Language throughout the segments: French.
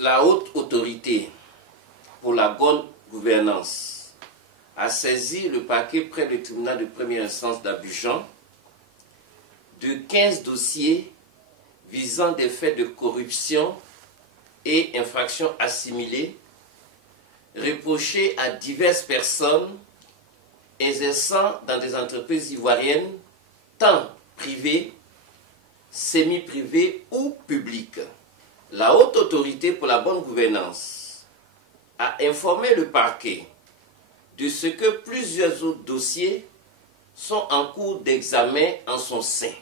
La haute autorité pour la bonne gouvernance a saisi le parquet près du tribunal de première instance d'Abidjan de 15 dossiers visant des faits de corruption et infractions assimilées reprochés à diverses personnes exerçant dans des entreprises ivoiriennes, tant privées, semi-privées ou publiques. La haute autorité pour la bonne gouvernance a informé le parquet de ce que plusieurs autres dossiers sont en cours d'examen en son sein.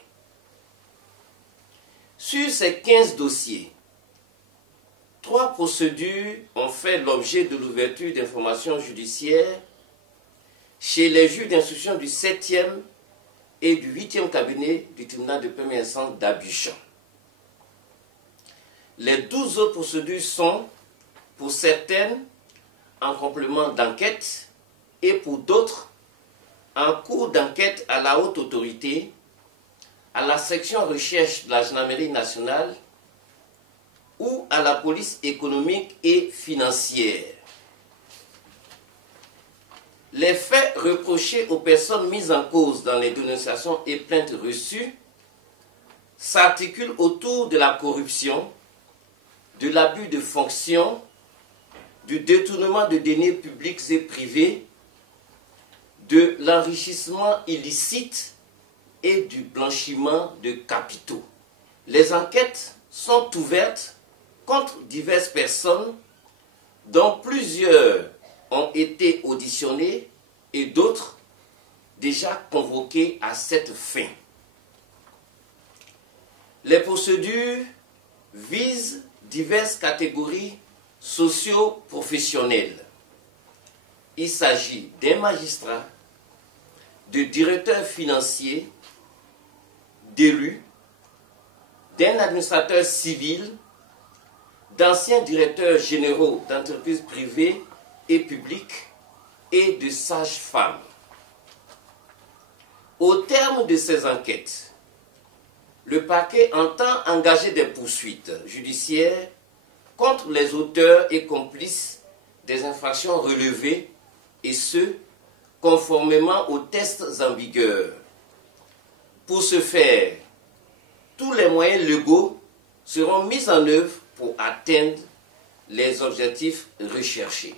Sur ces 15 dossiers, 3 procédures ont fait l'objet de l'ouverture d'informations judiciaires chez les juges d'instruction du 7e et du 8e cabinet du tribunal de première instance d'Abidjan. Les 12 autres procédures sont, pour certaines, en complément d'enquête et pour d'autres, en cours d'enquête à la haute autorité, à la section recherche de la gendarmerie nationale ou à la police économique et financière. Les faits reprochés aux personnes mises en cause dans les dénonciations et plaintes reçues s'articulent autour de la corruption, de l'abus de fonction, du détournement de deniers publics et privés, de l'enrichissement illicite et du blanchiment de capitaux. Les enquêtes sont ouvertes contre diverses personnes, dont plusieurs ont été auditionnées et d'autres déjà convoquées à cette fin. Les procédures visent diverses catégories socio-professionnelles. Il s'agit des magistrats, de directeurs financiers, d'élus, d'un administrateur civil, d'anciens directeurs généraux d'entreprises privées et publiques et de sages-femmes. Au terme de ces enquêtes, le parquet entend engager des poursuites judiciaires contre les auteurs et complices des infractions relevées, et ce, conformément aux tests en vigueur. Pour ce faire, tous les moyens légaux seront mis en œuvre pour atteindre les objectifs recherchés.